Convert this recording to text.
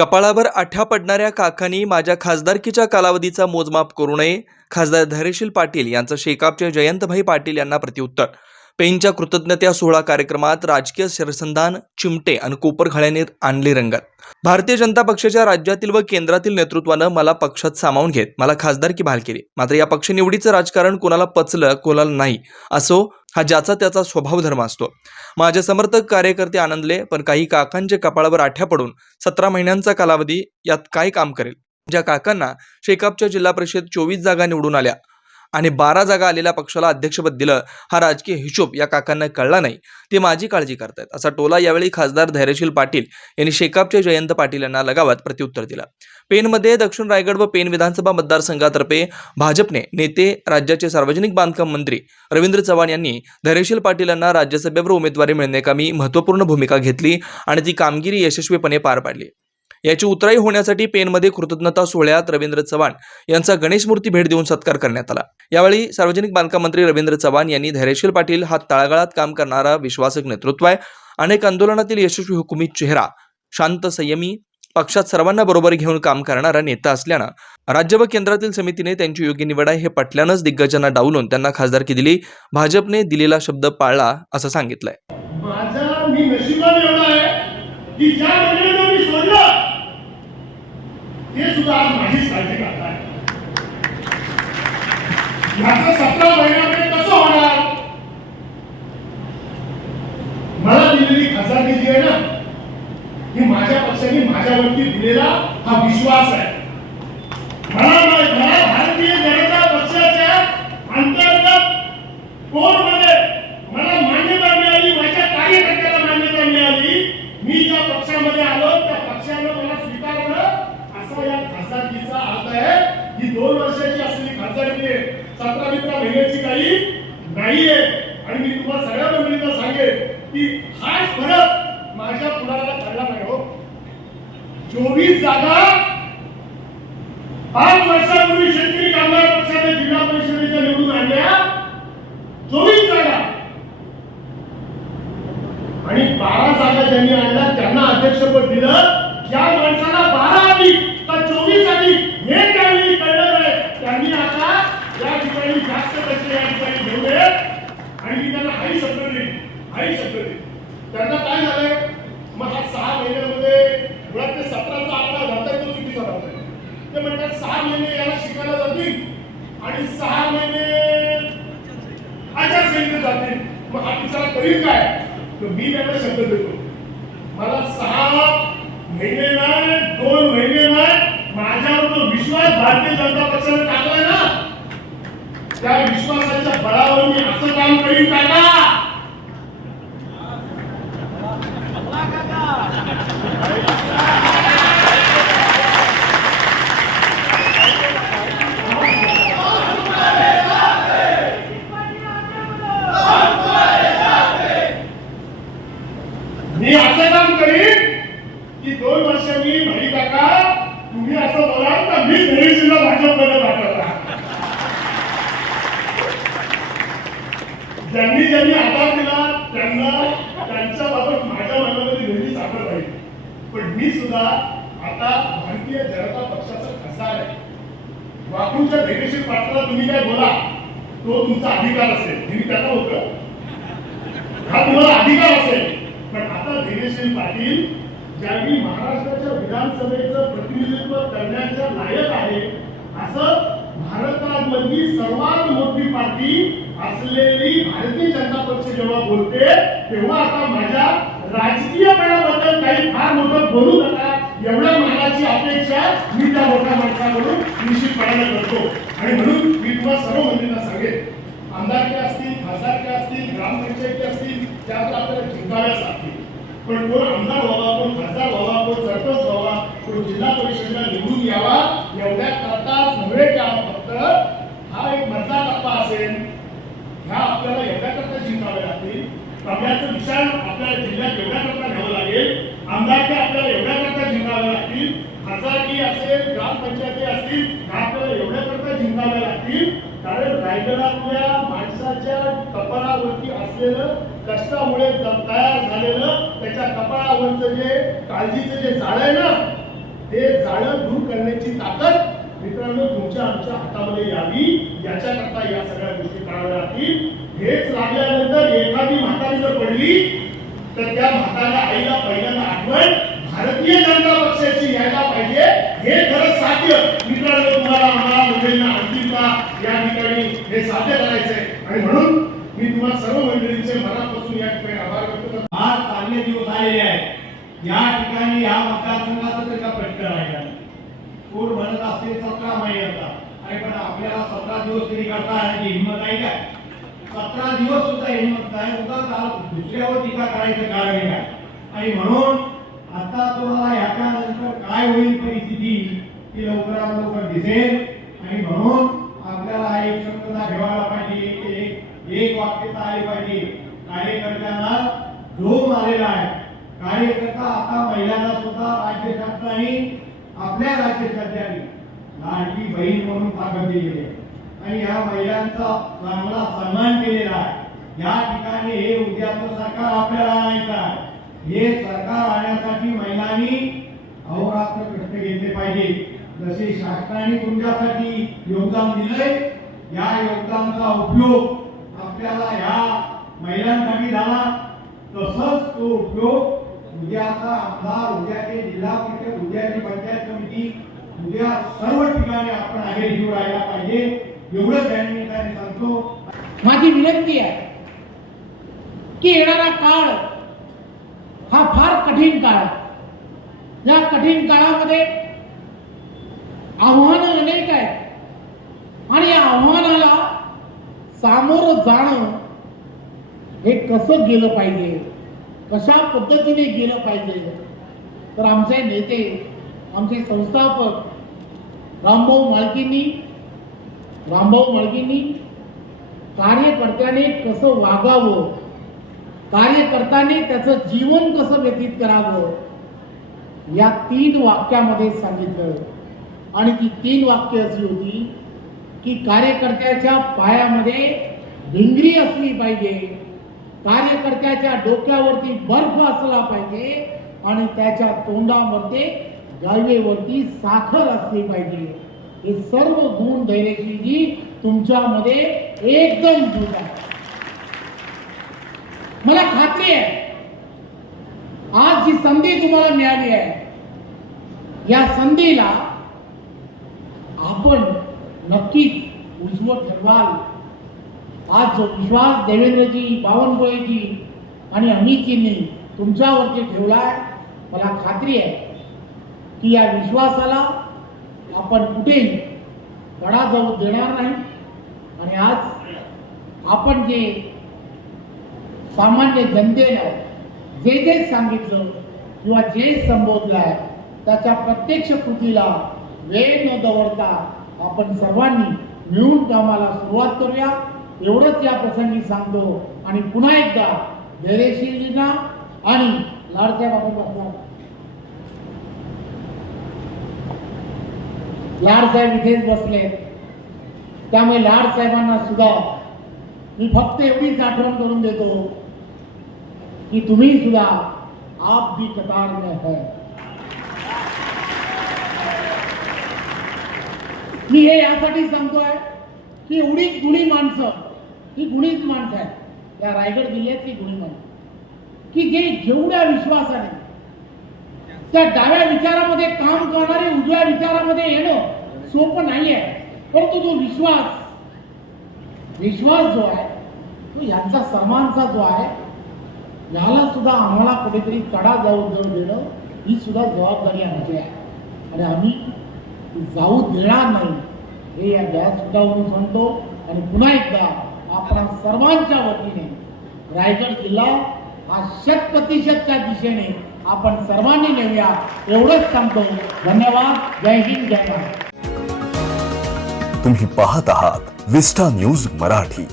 कपाळावर आठ्या पडणाऱ्या काकांनी माझ्या खासदारकीच्या कालावधीचा मोजमाप करू नये खासदार धैर्यशील पाटील यांचं शेकापचे जयंतभाई पाटील यांना प्रत्युत्तर. पेनच्या कृतज्ञता सोहळा कार्यक्रमात राजकीय शिरसंधान चिमटे आणि कोपरखळ्याने आणली रंगत. भारतीय जनता पक्षाच्या राज्यातील व केंद्रातील नेतृत्वानं मला पक्षात सामावून घेत मला खासदारकी बहाल केली. मात्र या पक्षनिवडीचं राजकारण कोणाला पचलं कोणाला नाही असो हा ज्याचा त्याचा स्वभाव धर्म असतो. माझे समर्थक कार्यकर्ते आनंदले पण काही काकांचे कपाळावर आठ्या पडून सतरा महिन्यांचा कालावधी यात काय काम करेल? ज्या काकांना शेकापच्या जिल्हा परिषद चोवीस जागा निवडून आल्या आणि बारा जागा आलेल्या पक्षाला अध्यक्षपद दिलं हा राजकीय हिशोब या काकांना कळला नाही. ते माझी काळजी करतायत. असा टोला यावेळी खासदार धैर्यशील पाटील यांनी शेकापचे जयंत पाटील यांना लगावत प्रत्युत्तर दिलं. पेनमध्ये दक्षिण रायगड व पेन विधानसभा मतदारसंघातर्फे भाजपने नेते राज्याचे सार्वजनिक बांधकाम मंत्री रवींद्र चव्हाण यांनी धैर्यशील पाटील यांना राज्यसभेवर उमेदवारी मिळण्याकामी महत्त्वपूर्ण भूमिका घेतली आणि ती कामगिरी यशस्वीपणे पार पाडली. याची उतराई होण्यासाठी पेनमध्ये कृतज्ञता सोहळ्यात रवींद्र चव्हाण यांचा गणेश मूर्ती भेट देऊन सत्कार करण्यात आला. यावेळी सार्वजनिक बांधकाम मंत्री रवींद्र चव्हाण यांनी धैर्यशील पाटील हा तळागाळात काम करणारा विश्वासक नेतृत्व आहे. अनेक आंदोलनातील यशस्वी हुकुमी चेहरा शांत संयमी पक्षात सर्वांना बरोबर घेऊन काम करणारा नेता असल्यानं राज्य व केंद्रातील समितीने त्यांची योग्य निवड आहे हे पटल्यानंच दिग्गजांना डावलून त्यांना खासदारकी दिली. भाजपने दिलेला शब्द पाळला असं सांगितलंय माझा मी नशिबाने एवढा आहे की ज्या महिन्याने मी सोडलं हे सुद्धा आज माझीच काळजी करताय ह्याचं सतरा महिन्यामध्ये कसं होणार? मला दिलेली खासदारकी जी आहे ना ही माझ्या पक्षाने माझ्यावरती दिलेला हा विश्वास आहे. मला भारतीय जनता पक्षाच्या अंतर्गत कोण मला मान्यता मिळाली माझ्या कार्यकर्त्याला मान्यता मिळाली मी ज्या पक्षामध्ये आलो त्या पक्षानं मला स्वीकारलं असा या खासदारकीचा अर्थ आहे ही दोन वर्षाची असलेली खासदारकी आहे सतरा काही नाहीये. आणि मी तुम्हाला सगळ्या मंडळींना सांगेन की हाच फरक माझ्या पुढाला कळला नाही हो. चोवीस जागा पाच वर्षापूर्वी शेतकरी कामगार पक्षाने जिल्हा परिषदेच्या निवडून आणल्या. चोवीस जागा. आणि बारा जागा ज्यांनी आणल्या त्यांना अध्यक्षपद दिलं. ज्या माणसाला बारा आली तर चोवीस आली हे त्यावेळी कळलं नाही त्यांनी आता या ठिकाणी जास्त पैसे या ठिकाणी घेऊ नयेत आणि मी त्यांना हाही शब्द दिली हाही शब्द दिली त्यांना काय झालंय मग हा सहा महिन्यामध्ये मुळात ते सतराचा आकडा घालताय तो चुकीचा घालताय ते म्हणतात सहा महिने याला शिकायला जातील आणि सहा महिने आचारसंहिता जाते. मग हा तिचा करील काय? तर मी त्यांना शब्द देतो. मला सहा महिने नाही दोन महिने नाही माझ्यावर जो विश्वास भारतीय जनता पक्षाने टाकलाय ना? त्या विश्वासाच्या बळावर मी असं काम करीन काका मी असं काम करीन की दोन वर्ष मी भाई काका तुम्ही असं बोलाल तर मी धैर्यशीला भाजपमध्ये पाठवला ज्यांनी ज्यांनी आधार दिला त्यांना त्यांच्या बाबत माझ्या मनामध्ये नेहमी साखर राहील पण मी सुद्धा आता भारतीय जनता पक्षाचा खासदार आहे. वाकूच्या धैर्यशील पात्राला तुम्ही काय बोला तो तुमचा अधिकार असेल. मी त्याला होतं हा तुम्हाला अधिकार असेल. पण आता धैर्यशील पाटील ज्यांनी महाराष्ट्राच्या विधानसभेचं प्रतिनिधित्व करण्याच्या लायक आहे असं भारतामधली सर्वात मोठी पार्टी असलेली भारतीय जनता पक्ष जेव्हा बोलते तेव्हा आता माझ्या राजकीयपणाबद्दल काही फार मोठं बोलू नका. एवढ्या मानाची अपेक्षा मी त्या मोठ्या माणसाकडून निश्चितपणाने करतो. आणि म्हणून मी तुम्हाला सर्व मंत्रींना सांगेन आमदारके असतील खासदारके असतील ग्रामपंचायती असतील त्या तर आपल्याला जिंकाव्याच लागतील. पण कोण आमदार व्हावा कोण खासदार व्हावा कोण सरपंच व्हावा कोण जिल्हा परिषदेला निवडून यावा एवढ्या करता सगळे काम फक्त हा एक मधला टप्पा असेल. ह्या आपल्याला एवढ्या करता जिंकाव्या लागतील. आपल्याचं विचार आपल्याला जिल्ह्यात एवढ्या करता घ्यावं लागेल. आमदारके आपल्याला एवढ्या करता जिंकाव्या लागतील. खासदारकी असेल ग्रामपंचायती असतील ह्या आपल्याला एवढ्या करता जिंकाव्या लागतील. कारण रायगडातल्या माणसाच्या कपाळावरती असलेलं कष्टामुळे तयार झालेलं त्याच्या कपाळावरचं जे काळजीचं जे जाळ आहे ना ते जाळं दूर करण्याची ताकद मित्रांनो तुमच्या आमच्या हातामध्ये यावी याच्याकरता या सगळ्या गोष्टी कराव्या लागतील. हेच लागल्यानंतर एखादी म्हातारी जर पडली तर त्या म्हाताऱ्या आईला पहिल्यांदा आठवण भारतीय जनता पक्षाची यायला पाहिजे. हे खरं साध्य. मित्रांनो तुम्हाला आम्हाला मंडळींना अंतिमता या ठिकाणी हे साध्य करायचंय. आणि म्हणून मी तुम्हाला सर्व मंडळींचे मनापासून या ठिकाणी आभार व्यक्त करतो. आज चांगले दिवस आलेले आहेत. या ठिकाणी या मतदारसंघाचा त्याचा प्रश्न राहिला? नाही. कोण म्हणत असतील सतरा महिने आता अरे पण आपल्याला सतरा दिवस तरी करता येण्याची हिंमत आहे काय? सतरा दिवस सुद्धा हिंमत नाही. उगाच आज दुसऱ्यावर टीका करायचं कारण आहे काय? आणि म्हणून आता तुम्हाला याच्यानंतर काय होईल परिस्थिती ती लवकरात लवकर दिसेल. आणि म्हणून आपल्याला एक शब्दता ठेवायला पाहिजे एक- एक एक वाक्यता आली पाहिजे कार्यकर्त्यांना जोम आलेला आहे कार्यकर्ता आता महिलांना सुद्धा राज्य शासनाने आपल्या लाडकी बहीण म्हणून ताकद दिलेली आहे. आणि या महिलांचा चांगला सन्मान केलेला आहे. या ठिकाणी हे उद्याचं सरकार आपल्याला आणायचं आहे. हे सरकार आणण्यासाठी महिलांनी अहोरात्र कष्ट घेतले पाहिजे. जसे शासनाने तुमच्यासाठी योगदान दिलंय या योगदानाचा उपयोग आपल्याला ह्या महिलांसाठी झाला. तसंच तो उपयोग उद्याचा आमदार उद्याचे जिल्हा परिषद उद्याची पंचायत समिती उद्या सर्व ठिकाणी आपण आघाडीवर राहायला पाहिजे. एवढं त्या निमित्ताने सांगतो. माझी विनंती आहे की येणारा काळ हा फार कठीण काळ या कठीण काळामध्ये आव्हानं अनेक आहेत. आणि या आव्हानाला सामोरं जाणं हे कसं गेलं पाहिजे? कशा पद्धतीने गेलं पाहिजे? तर आमचे नेते आमचे संस्थापक रामभाऊ मालकींनी रामभाऊ मालकींनी कार्यकर्त्याने कसं वागावं? कार्यकर्त्याने त्याचं जीवन कसं व्यतीत करावं? या तीन वाक्यामध्ये सांगितलं. आणि ती तीन वाक्य अशी होती की कार्यकर्त्याच्या पायामध्ये भिंगरी असली पाहिजे. कार्यकर्त्याच्या डोक्यावरती बर्फ असला पाहिजे आणि त्याच्या तोंडामध्ये गालवेवरती साखर असली पाहिजे. हे सर्व गुण धैर्यशीलजी तुमच्यामध्ये एकदम दूर आहे मला खात्री आहे आज जी संधी तुम्हाला मिळाली आहे या संधीला आपण नक्कीच उजवत ठरवाल. आज जो विश्वास देवेंद्रजी बावनकुळेजी आणि अमितजींनी तुमच्यावरती ठेवला आहे मला खात्री आहे की या विश्वासाला आपण कुठेही गडा जाऊ देणार नाही. आणि आज आपण जे सामान्य जनतेनं जे जे सांगितलं किंवा जे संबोधलं आहे त्याच्या प्रत्यक्ष कृतीला वेळ न दवडता आपण सर्वांनी मिळून कामाला सुरुवात करूया. एवढंच या प्रसंगी सांगतो. आणि पुन्हा एकदा धैर्यशीलजींना आणि लाडसाहेब आपण लाडसाहेब इथेच बसले. त्यामुळे लाडसाहेबांना सुद्धा मी फक्त एवढीच आठवण करून देतो की तुम्ही सुद्धा आप भी कतार में है. मी हे यासाठी सांगतोय की एवढी गुणी माणसं ही गुणीच माणसं आहेत. या रायगड जिल्ह्यातली गुणी माणसं. की जे जेवढ्या विश्वासाने त्या डाव्या विचारामध्ये काम करणारे उजव्या विचारामध्ये येणं सोपं नाही आहे परंतु तो विश्वास विश्वास जो आहे तो यांचा सर्वांचा जो आहे याला सुद्धा आम्हाला कुठेतरी तडा जाऊ जाऊ देणं ही सुद्धा जबाबदारी आमची आहे. आणि आम्ही जाऊ देणार नाही हे या व्यासपीठावरून सांगतो आणि पुन्हा एकदा आपल्या सर्वांच्या वतीने रायगड जिल्हा हा शत प्रतिशतच्या दिशेने आपण सर्वांनी नेऊया एवढंच सांगतो. धन्यवाद. जय हिंद जय महाराष्ट्र. तुम्ही पाहत आहात विस्टा न्यूज मराठी.